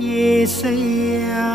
ఏసయ్యా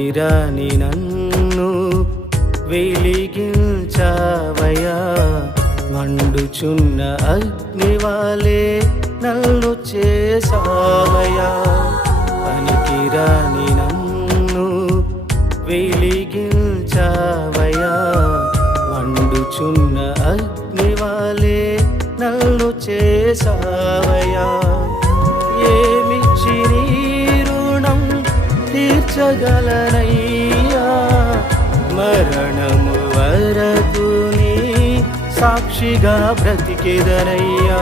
పనికిరాని నన్ను వెలిగించావయా మండుచున్న అగ్నివాలే నన్ను చేసావయా పనికిరాని నన్ను వెలిగించావయా మండుచున్న అగ్నివాలే నన్ను చేసావయా ఏమిచ్చి తీర్చగలనయ్యా మరణము వరకు నీ సాక్షిగా బ్రతికెదనయ్యా.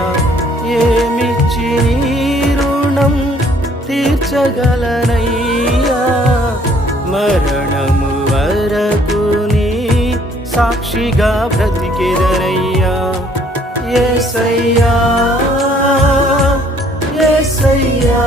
ఏమిచ్చి నీ రుణం తీర్చగలనయ్యా? మరణము వరకు నీ సాక్షిగా బ్రతికెదనయ్యా. ఏసయ్యా ఏసయ్యా.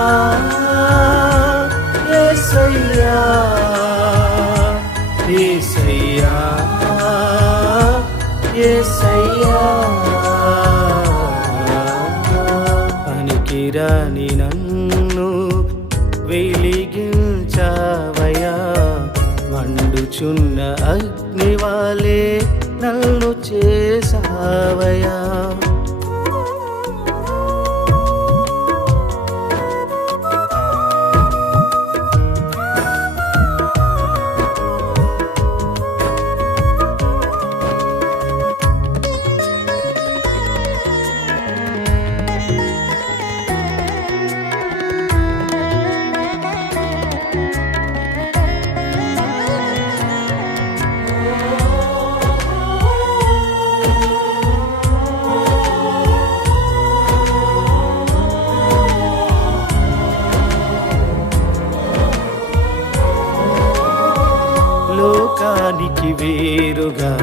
వేరుగా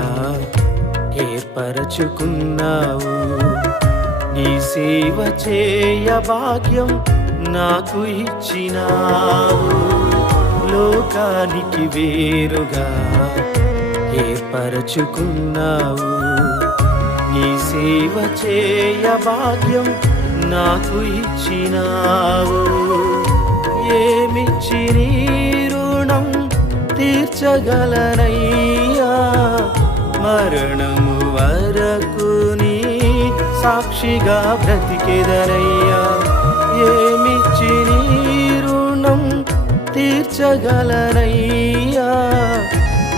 ఏర్పరచుకున్నావు. నీ సేవ చేయ భాగ్యం నాకు ఇచ్చినావు. లోకానికి వేరుగా ఏర్పరచుకున్నావు. నీ సేవ చేయ భాగ్యం నాకు ఇచ్చినావు. ఏమిచ్చి నీ తీర్చగలనయ్యా. మరణము వరకు నీ సాక్షిగా బ్రతికెదరయ్యా ఏమిచ్చి నీ రుణం తీర్చగలనయ్యా.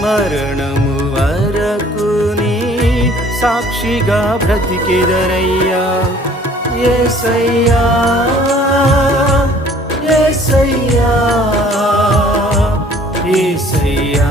మరణము వరకు నీ సాక్షిగా బ్రతికెదరయ్యా ఏసయ్యా ఏసయ్యా ఏసయ్యా. ఏసయ్యా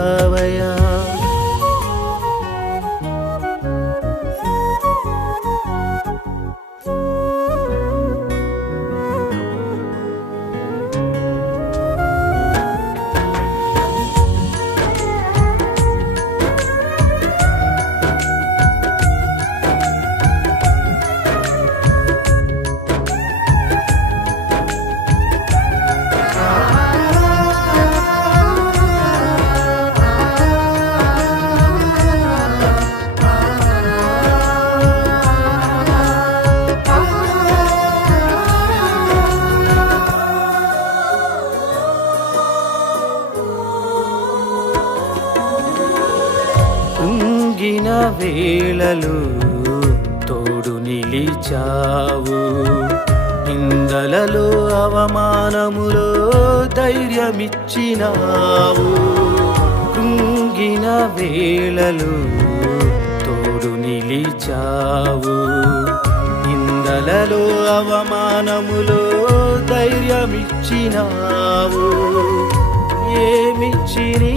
ಪಾವಯಾ వేళలు తోడు నిలిచావు. నిందలలో అవమానములో ధైర్యమిచ్చినావు. కృంగిన వేళలు తోడు నిలిచావు. నిందలలో అవమానములో ధైర్యమిచ్చినావు. ఏమిచ్చి నీ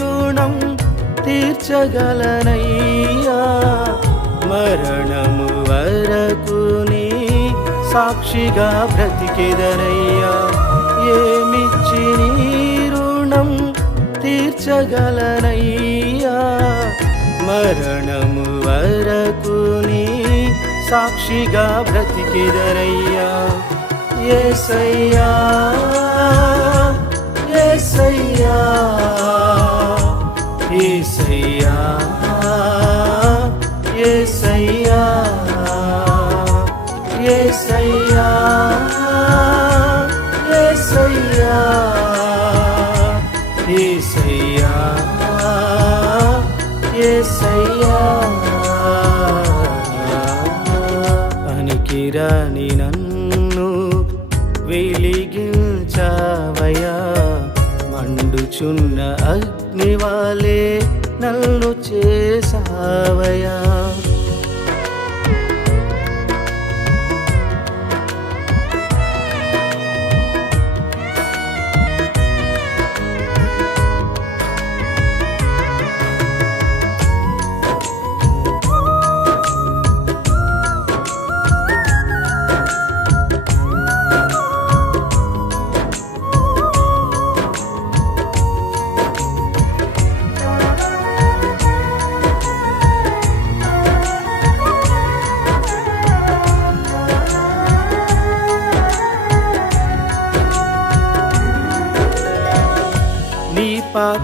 రుణం? తీర్చగలనయ్యా. మరణము వరకు నీ సాక్షిగా బ్రతికెదనయ్యా. ఏమిచ్చి నీ రుణం తీర్చగలనయ్యా. మరణము వరకు నీ సాక్షిగా బ్రతికెదరయ్యా ఏసయ్యా. నివాలే నన్ను చేసావయా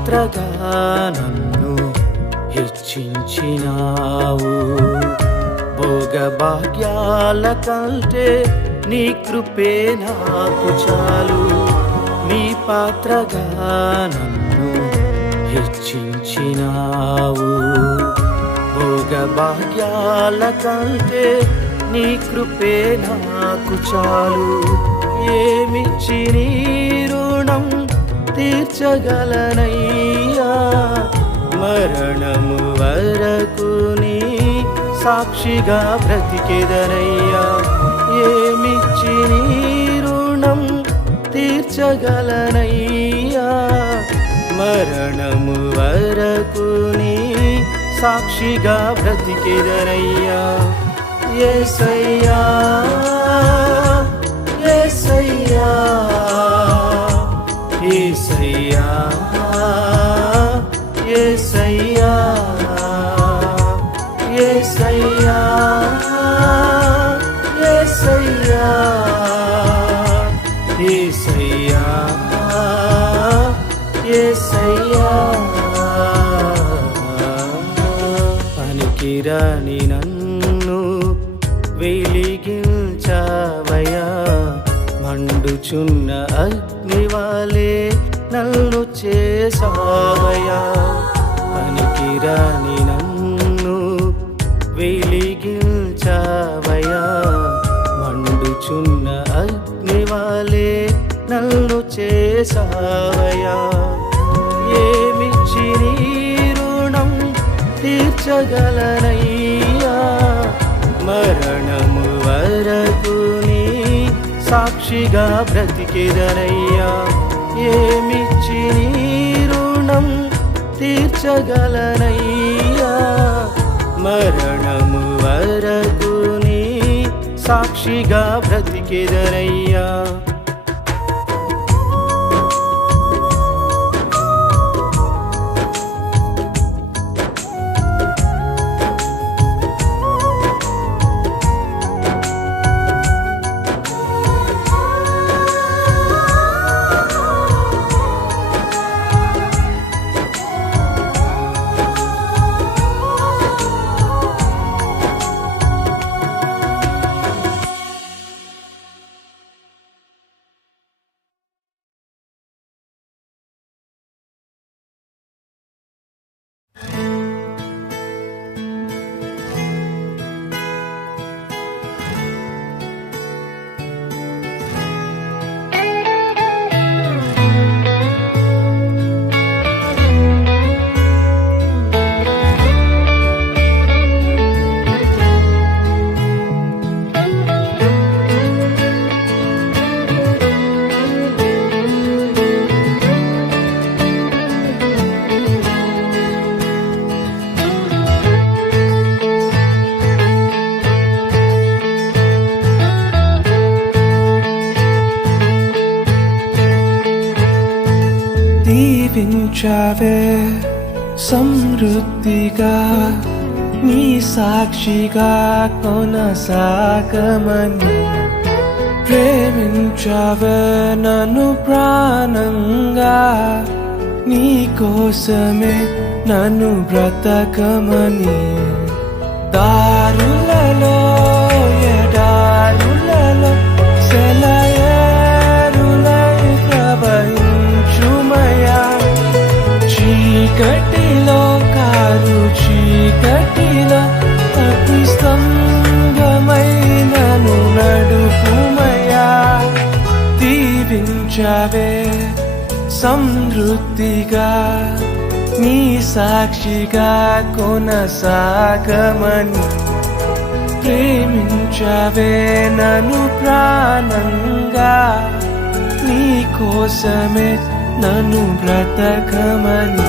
పాత్రగా నన్ను హెచ్చించినావు. భోగ భాగ్యాల కంటే నీ కృపే నాకు చాలు. నీ పాత్రగా నన్ను హెచ్చించినావు. భోగ భాగ్యాల కంటే నీ కృపే నాకు చాలు. ఏమిచ్చి నీ రుణం? తీర్చగలనయ్యా. మరణము వరకు నీ సాక్షిగా బ్రతికెదనయ్యా. ఏమిచ్చి నీ రుణం తీర్చగలనయ్యా. మరణము వరకు నీ సాక్షిగా బ్రతికెదనయ్యా. ఏసయ్యా. ఏసయ్యా మండుచున్న అగ్నివాలే నన్ను చేసావయా పనికిరాని నన్ను వెలిగించావయా మండుచున్న అగ్నివాలే నన్ను చేసావయా ఏమిచ్చి నీ రుణం తీర్చగలనయ్యా? మరణ సాక్షిగా బ్రతికెదనయ్యా. ఏమిచ్చి నీ రుణం తీర్చగలనయ్యా? మరణము వరకు నీ సాక్షిగా బ్రతికెదనయ్యా. భక్తిగా నీ సాక్షిగా కొనసాగమని ప్రేమించవే నన్ను ప్రాణంగా నీ కోసమే నన్ను బ్రతకమని. దారులలో ఎడారులలో సెలయేరులై ప్రవహించుమయా. చీకటిలో కారు చీకటిలో అగ్ని నడుపుమయా దీవించవే సమృద్ధిగా నీ సాక్షిగా కొనసాగమని. ప్రేమించవే నను ప్రాణంగా నీ కోసమే నన్ను బ్రతకమని.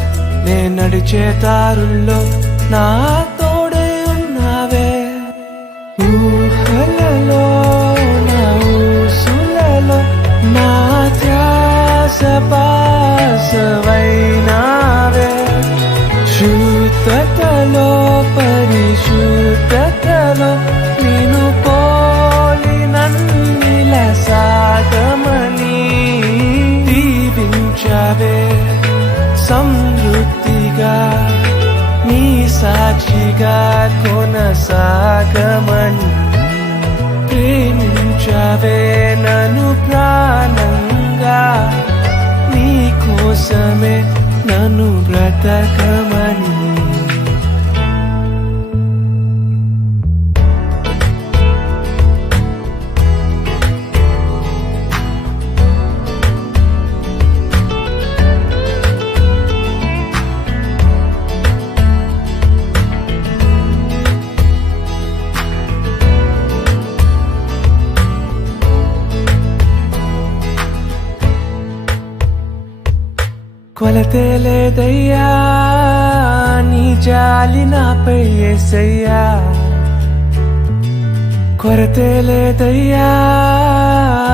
నే నడిచే దారుల్లో నా తోడే ఉన్నావే. ఊహలలో నా ఊసులలో నా ధ్యాస పాసవైనావే. శూతత బ్రతకమని కొలతే లేదయ్యా నీ జాలి నాపై ఏసయ్యా. కొరతే లేదయ్యా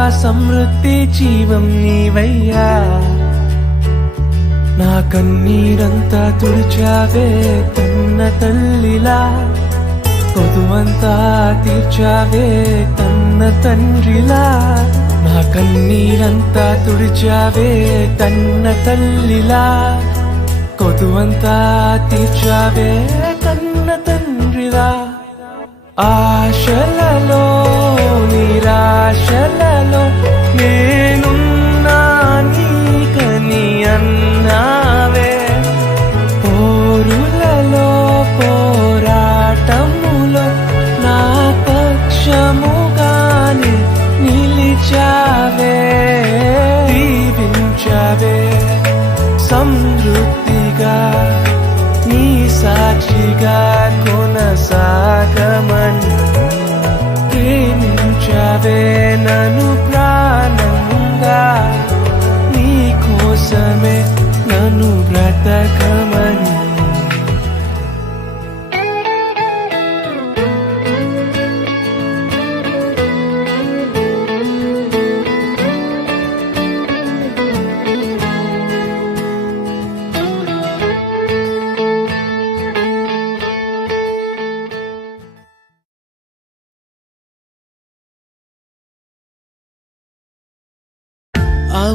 సమృద్ధి జీవం నీవయ్యా. నా కన్నీరంతా తుడిచావే తన్న తల్లిలా కొదువంతా తీర్చావే తన్న తండ్రిలా. మా కన్నీరంతా తుడిచావే కన్న తల్లిలా కొతువంతా తీర్చావే కన్న తండ్రిలా. ఆశలలో నిరాశలలో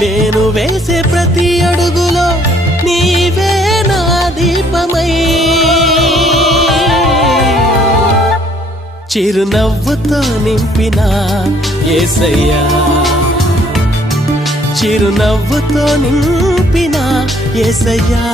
నేను వేసే ప్రతి అడుగులో నీవే నా దీపమై. చిరునవ్వుతో నింపిన ఏసయ్యా. చిరునవ్వుతో నింపిన ఏసయ్యా.